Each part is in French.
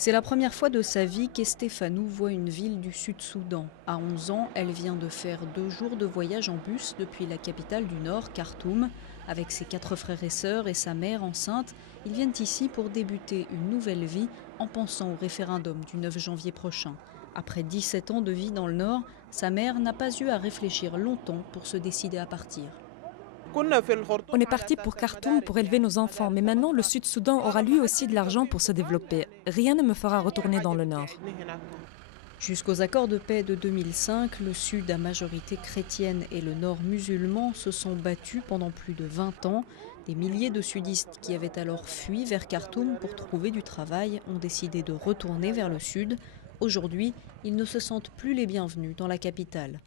C'est la première fois de sa vie qu'Estéfanou voit une ville du Sud-Soudan. À 11 ans, elle vient de faire 2 jours de voyage en bus depuis la capitale du Nord, Khartoum. Avec ses 4 frères et sœurs et sa mère enceinte, ils viennent ici pour débuter une nouvelle vie en pensant au référendum du 9 janvier prochain. Après 17 ans de vie dans le Nord, sa mère n'a pas eu à réfléchir longtemps pour se décider à partir. On est parti pour Khartoum pour élever nos enfants, mais maintenant le Sud-Soudan aura lui aussi de l'argent pour se développer. Rien ne me fera retourner dans le Nord. Jusqu'aux accords de paix de 2005, le Sud à majorité chrétienne et le Nord musulman se sont battus pendant plus de 20 ans. Des milliers de sudistes qui avaient alors fui vers Khartoum pour trouver du travail ont décidé de retourner vers le Sud. Aujourd'hui, ils ne se sentent plus les bienvenus dans la capitale.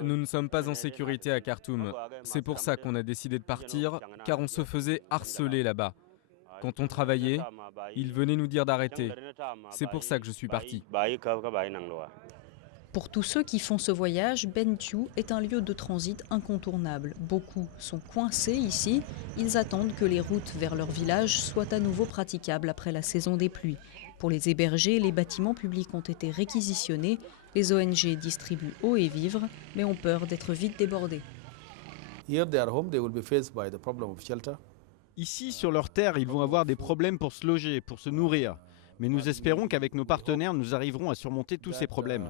Nous ne sommes pas en sécurité à Khartoum. C'est pour ça qu'on a décidé de partir, car on se faisait harceler là-bas. Quand on travaillait, ils venaient nous dire d'arrêter. C'est pour ça que je suis parti. Pour tous ceux qui font ce voyage, Bentiu est un lieu de transit incontournable. Beaucoup sont coincés ici. Ils attendent que les routes vers leur village soient à nouveau praticables après la saison des pluies. Pour les héberger, les bâtiments publics ont été réquisitionnés. Les ONG distribuent eau et vivres, mais ont peur d'être vite débordés. Ici, sur leur terre, ils vont avoir des problèmes pour se loger, pour se nourrir. Mais nous espérons qu'avec nos partenaires, nous arriverons à surmonter tous ces problèmes.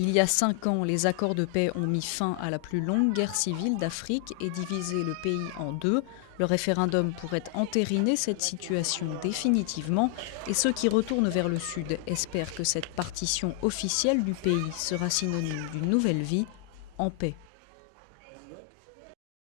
Il y a 5 ans, les accords de paix ont mis fin à la plus longue guerre civile d'Afrique et divisé le pays en 2. Le référendum pourrait entériner cette situation définitivement et ceux qui retournent vers le Sud espèrent que cette partition officielle du pays sera synonyme d'une nouvelle vie en paix.